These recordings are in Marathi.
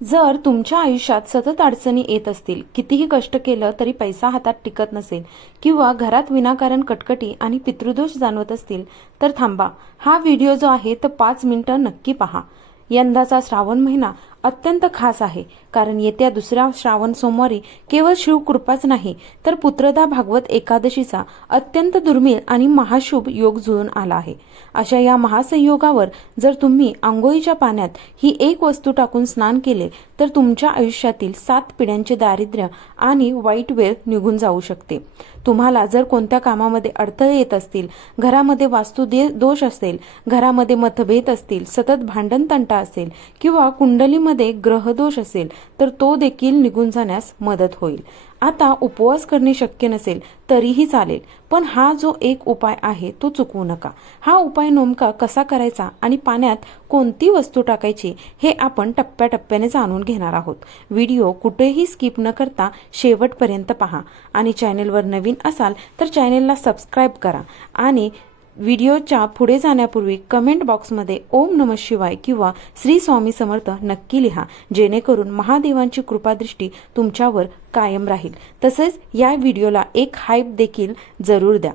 जर तुमच्या आयुष्यात सतत अडचणी येत असतील, कितीही कष्ट केलं तरी पैसा हातात टिकत नसेल किंवा घरात विनाकारण कटकटी आणि पितृदोष जाणवत असतील, तर थांबा. हा व्हिडिओ जो आहे तो 5 मिनिटं नक्की पहा. यंदाचा श्रावण महिना अत्यंत खास आहे, कारण येत्या दुसऱ्या श्रावण सोमवारी केवळ शिवकृपाच नाही तर पुत्रदा भागवत एकादशीचा अत्यंत दुर्मिळ आणि महाशुभ योग जुळून आला आहे. अशा या महासंयोगावर जर तुम्ही आंघोळीच्या पाण्यात ही एक वस्तू टाकून स्नान केले तर तुमच्या आयुष्यातील 7 पिढ्यांचे दारिद्र्य आणि वाईट वेळ निघून जाऊ शकते. तुम्हाला जर कोणत्या कामामध्ये अडथळे येत असतील, घरामध्ये वास्तू दोष असेल, घरामध्ये मतभेद असतील, सतत भांडण तंटा असेल किंवा कुंडलीमध्ये ग्रहदोष असेल तर तो देखील निघून जाण्यास मदत होईल. आता उपवास करणे शक्य नसेल तरीही चालेल, पण हा जो एक उपाय आहे तो चुकवू नका. हा उपाय नेमका कसा करायचा आणि पाण्यात कोणती वस्तू टाकायची हे आपण टप्प्याटप्प्याने जाणून घेणार आहोत. व्हिडिओ कुठेही स्किप न करता शेवटपर्यंत पहा आणि चॅनेलवर नवीन असाल तर चॅनेलला सबस्क्राईब करा आणि व्हिडिओच्या पुढे जाण्यापूर्वी कमेंट बॉक्समध्ये ओम नमः शिवाय किंवा श्री स्वामी समर्थ नक्की लिहा, जेणेकरून महादेवांची कृपादृष्टी तुमच्यावर कायम राहील. तसेच या व्हिडिओला एक हाईप देखील जरूर द्या.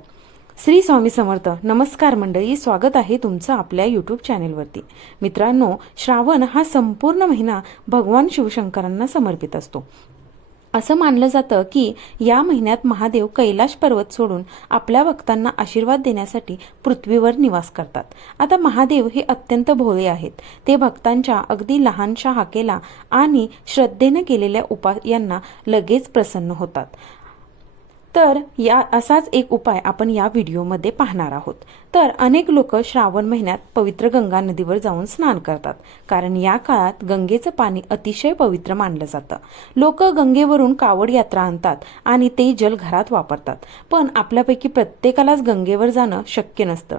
श्री स्वामी समर्थ. नमस्कार मंडळी, स्वागत आहे तुमचं आपल्या यूट्यूब चॅनेलवरती. मित्रांनो, श्रावण हा संपूर्ण महिना भगवान शिवशंकरांना समर्पित असतो. असं मानलं जातं की या महिन्यात महादेव कैलाश पर्वत सोडून आपल्या भक्तांना आशीर्वाद देण्यासाठी पृथ्वीवर निवास करतात. आता महादेव हे अत्यंत भोळे आहेत. ते भक्तांच्या अगदी लहानशा हाकेला आणि श्रद्धेने केलेल्या उपायांना लगेच प्रसन्न होतात. तर या असाच एक उपाय आपण या व्हिडिओमध्ये पाहणार आहोत. तर अनेक लोक श्रावण महिन्यात पवित्र गंगा नदीवर जाऊन स्नान करतात, कारण या काळात गंगेचं पाणी अतिशय पवित्र मानलं जातं. लोक गंगेवरून कावड यात्रा आणतात आणि ते जल घरात वापरतात. पण आपल्यापैकी प्रत्येकालाच गंगेवर जाणं शक्य नसतं.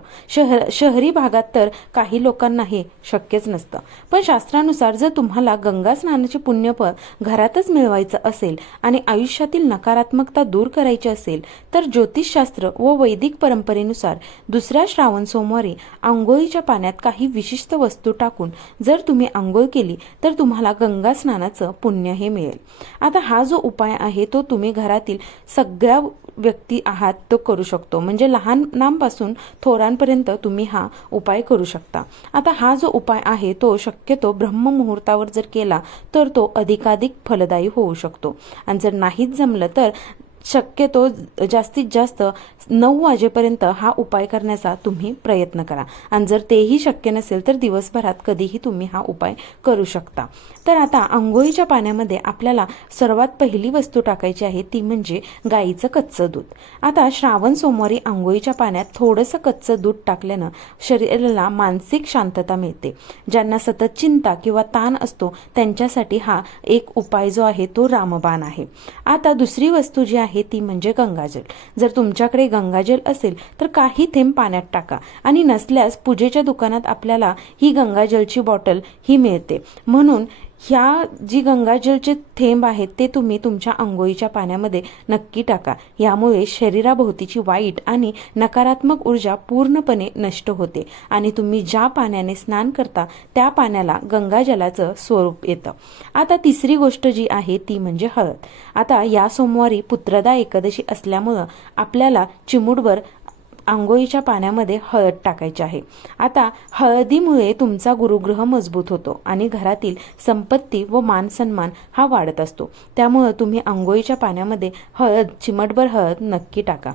शहरी भागात तर काही लोकांना हे शक्यच नसतं. पण शास्त्रानुसार जर तुम्हाला गंगा स्नानाचे पुण्यफळ घरातच मिळवायचं असेल आणि आयुष्यातील नकारात्मकता दूर करायची असेल तर ज्योतिषशास्त्र व वैदिक परंपरेनुसार दुसऱ्या श्रावण सोमवारी आंघोळीच्या पाण्यात काही विशिष्ट वस्तू टाकून जर तुम्ही आंघोळ केली तर तुम्हाला गंगा स्नानाचं पुण्य हे मिळेल. आता हा जो उपाय आहे तो तुम्ही घरातील सगळ्या व्यक्ती आहात तो करू शकतो, म्हणजे लहानांपासून थोरांपर्यंत तुम्ही हा उपाय करू शकता. आता हा जो उपाय आहे तो शक्यतो ब्रह्ममुहूर्तावर जर केला तर तो अधिकाधिक फलदायी होऊ शकतो. आणि जर नाहीच जमलं तर शक्यतो जास्तीत जास्त 9 वाजेपर्यंत हा उपाय करण्याचा तुम्ही प्रयत्न करा. आणि जर तेही शक्य नसेल तर दिवसभरात कधीही तुम्ही हा उपाय करू शकता. तर आता आंघोळीच्या पाण्यामध्ये आपल्याला सर्वात पहिली वस्तू टाकायची आहे ती म्हणजे गाईचं कच्चं दूध. आता श्रावण सोमवारी आंघोळीच्या पाण्यात थोडंसं कच्चं दूध टाकल्यानं शरीराला मानसिक शांतता मिळते. ज्यांना सतत चिंता किंवा ताण असतो त्यांच्यासाठी हा एक उपाय जो आहे तो रामबाण आहे. आता दुसरी वस्तू जी आहे ती म्हणजे गंगाजल. जर तुमच्याकडे गंगाजल असेल तर काही थेंब पाण्यात टाका आणि नसल्यास पूजेच्या दुकानात आपल्याला ही गंगाजलची बॉटल ही मिळते. म्हणून ह्या जी गंगाजलचे थेंब आहेत ते तुम्ही तुमच्या आंघोळीच्या पाण्यामध्ये नक्की टाका. यामुळे शरीराभोवतीची वाईट आणि नकारात्मक ऊर्जा पूर्णपणे नष्ट होते आणि तुम्ही ज्या पाण्याने स्नान करता त्या पाण्याला गंगाजलाचं स्वरूप येतं. आता तिसरी गोष्ट जी आहे ती म्हणजे हळद. आता या सोमवारी पुत्रदा एकादशी असल्यामुळं आपल्याला चिमूटभर आंघोळीच्या पाण्यामध्ये हळद टाकायची आहे. आता हळदीमुळे तुमचा गुरुग्रह मजबूत होतो आणि घरातील संपत्ती व मान सन्मान हा वाढत असतो. त्यामुळे तुम्ही आंघोळीच्या पाण्यामध्ये चिमटभर हळद नक्की टाका.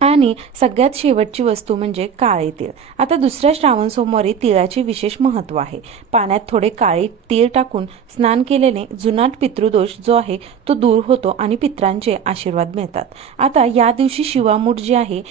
आणि सगळ्यात शेवटची वस्तू म्हणजे काळे तीळ. आता दुसऱ्या श्रावण सोमवारी तिळाचे विशेष महत्त्व आहे. पाण्यात थोडे काळे तीळ टाकून स्नान केल्याने जुनाट पितृदोष जो आहे तो दूर होतो आणि पितरांचे आशीर्वाद मिळतात. आता या दिवशी शिवामूठ जी आहे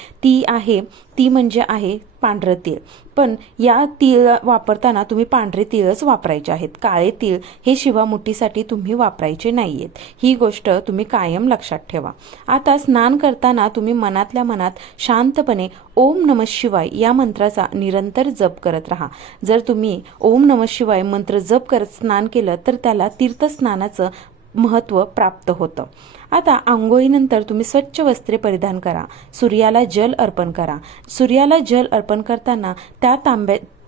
ती म्हणजे आहे पांढरं तीळ. पण या तीळ वापरताना तुम्ही पांढरे तीळच वापरायचे आहेत. काळे तीळ हे शिवामुठीसाठी तुम्ही वापरायचे नाहीयेत. ही गोष्ट तुम्ही कायम लक्षात ठेवा. आता स्नान करताना तुम्ही मनातल्या मनात शांतपणे ओम नमः शिवाय या मंत्राचा निरंतर जप करत राहा. जर तुम्ही ओम नमः शिवाय मंत्र जप करत स्नान केलं तर त्याला तीर्थस्नानाचं महत्त्व प्राप्त होतं. आता आंघोळीनंतर तुम्ही स्वच्छ वस्त्रे परिधान करा. सूर्याला जल अर्पण करा. सूर्याला जल अर्पण करताना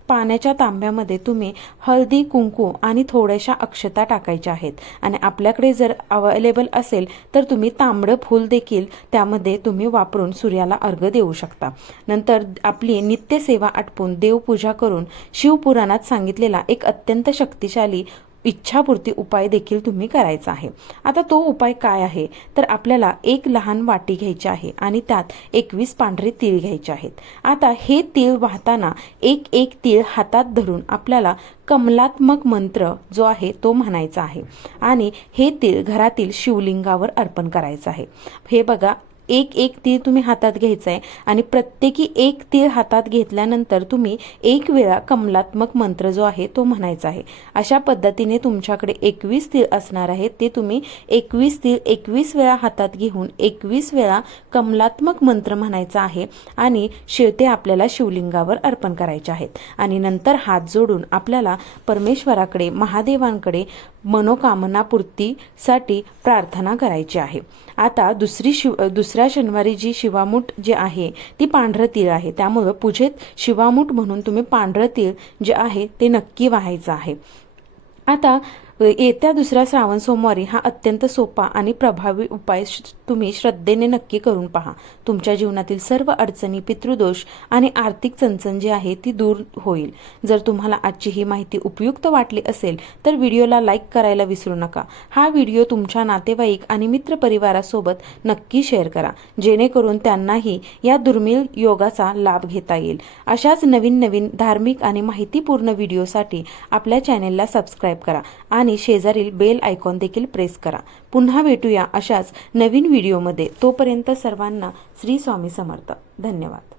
पाण्याच्या तांब्यामध्ये तुम्ही हळदी, कुंकू आणि थोड्याशा अक्षता टाकायच्या आहेत आणि आपल्याकडे जर अवेलेबल असेल तर तुम्ही तांबडं फूल देखील त्यामध्ये तुम्ही वापरून सूर्याला अर्घ्य देऊ शकता। नंतर आपली नित्यसेवा आटपून देवपूजा करून शिवपुराणात सांगितलेला एक अत्यंत शक्तिशाली इच्छापूर्ती उपाय देखील तुम्ही करायचा आहे। आता तो उपाय काय आहे तर आपल्याला एक लहान वाटी घ्यायची आहे आणि त्यात 21 पांढरे तीळ घ्यायचे आहेत। आता हे तीळ वाहताना एक एक तीळ हातात धरून आपल्याला कमलात्मक मंत्र जो आहे तो म्हणायचा आहे आणि हे तीळ घरातील शिवलिंगावर अर्पण करायचं आहे। हे बघा, एक एक तीळ तुम्ही हातात घ्यायचं आहे आणि प्रत्येकी एक तीळ हातात घेतल्यानंतर तुम्ही एक वेळा कमलात्मक मंत्र जो आहे तो म्हणायचा आहे। अशा पद्धतीने तुमच्याकडे 21 तीळ असणार आहेत, ते तुम्ही 21 तीळ 21 वेळा हातात घेऊन 21 वेळा कमलात्मक मंत्र म्हणायचा आहे आणि ते आपल्याला शिवलिंगावर अर्पण करायचे आहेत। आणि नंतर हात जोडून आपल्याला परमेश्वराकडे, महादेवांकडे मनोकामना पूर्तीसाठी प्रार्थना करायची आहे। आता दुसऱ्या शनिवारी जी शिवामूठ जे आहे ती पांढरं तीळ आहे, त्यामुळे पूजेत शिवामूठ म्हणून तुम्ही पांढरं तीळ जे आहे ते नक्की वाहायचं आहे। आता येत्या दुसऱ्या श्रावण सोमवारी हा अत्यंत सोपा आणि प्रभावी उपाय तुम्ही श्रद्धेने नक्की करून पहा। तुमच्या जीवनातील सर्व अडचणी, पितृदोष आणि आर्थिक चणचण जी आहे ती दूर होईल। जर तुम्हाला आजची ही माहिती उपयुक्त वाटली असेल तर व्हिडिओला लाईक करायला विसरू नका। हा व्हिडिओ तुमच्या नातेवाईक आणि मित्रपरिवारासोबत नक्की शेअर करा, जेणेकरून त्यांनाही या दुर्मिळ योगाचा लाभ घेता येईल। अशाच नवीन धार्मिक आणि माहितीपूर्ण व्हिडिओसाठी आपल्या चॅनेलला सबस्क्राईब करा आणि शेजारील बेल आयकॉन देखील प्रेस करा। पुन्हा भेटूया अशाच नवीन व्हिडिओमध्ये। तोपर्यंत सर्वांना श्री स्वामी समर्थ। धन्यवाद।